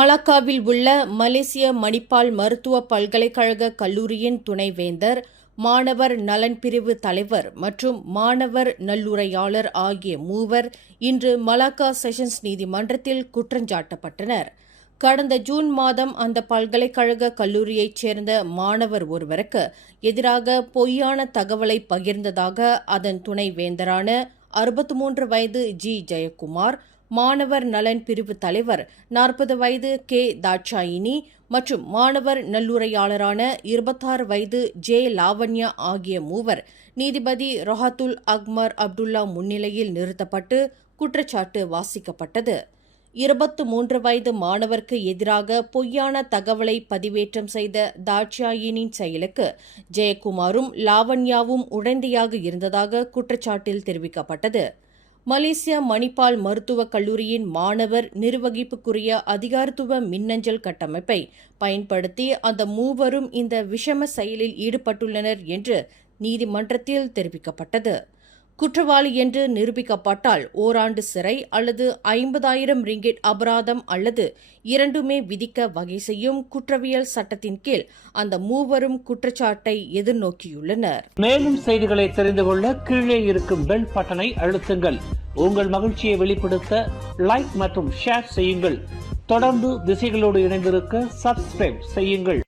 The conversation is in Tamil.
மலாக்காவில் உள்ள மலேசிய மணிப்பால் மருத்துவ பல்கலைக்கழக கல்லூரியின் துணைவேந்தர், மாணவர் நலன் பிரிவு தலைவர் மற்றும் மாணவர் நல்லுரையாளர் ஆகிய மூவர் இன்று மலாக்கா செஷன்ஸ் நீதிமன்றத்தில் குற்றஞ்சாட்டப்பட்டனர். கடந்த ஜூன் மாதம் அந்த பல்கலைக்கழக கல்லூரியைச் சேர்ந்த மாணவர் ஒருவருக்கு எதிராக பொய்யான தகவலை பகிர்ந்ததாக அதன் துணைவேந்தரான 63 வயது ஜி. ஜெயக்குமார், மாணவர் நலன் பிரிவு தலைவர் 40 வயது கே. தாட்சாயினி மற்றும் மாணவர் நல்லுரையாளரான 26 வயது ஜே. லாவண்யா ஆகிய மூவர் நீதிபதி ரொஹாத்துல் அக்மர் அப்துல்லா முன்னிலையில் நிறுத்தப்பட்டு குற்றச்சாட்டு வாசிக்கப்பட்டது. 23 வயது மாணவருக்கு எதிராக பொய்யான தகவலை பதிவேற்றம் செய்த தாட்சாயினின் செயலுக்கு ஜெயக்குமாரும் லாவண்யாவும் உடந்தையாக இருந்ததாக குற்றச்சாட்டில் தெரிவிக்கப்பட்டது. மலேசிய மணிப்பால் மருத்துவக் கல்லூரியின் மாணவர் நிர்வகிப்புக்குரிய அதிகாரத்துவ மின்னஞ்சல் கட்டமைப்பை பயன்படுத்தி அந்த மூவரும் இந்த விஷம செயலில் ஈடுபட்டுள்ளனர் என்று நீதிமன்றத்தில் தெரிவிக்கப்பட்டது. குற்றவாளி என்று நிரூபிக்கப்பட்டால் ஓராண்டு சிறை அல்லது 50,000 ரிங்கிட் அபராதம் அல்லது இரண்டுமே விதிக்க வகை செய்யும் குற்றவியல் சட்டத்தின் கீழ் அந்த மூவரும் குற்றச்சாட்டை எதிர்நோக்கியுள்ளனர். மேலும் செய்திகளை தெரிந்து கொள்ள கீழே இருக்கும் பெல் பட்டனை அழுத்துங்கள். உங்கள் மகிழ்ச்சியை வெளிப்படுத்த லைக் மற்றும் ஷேர் செய்யுங்கள். தொடர்ந்து திசைகளோடு இணைந்திருக்க சப்ஸ்கிரைப் செய்யுங்கள்.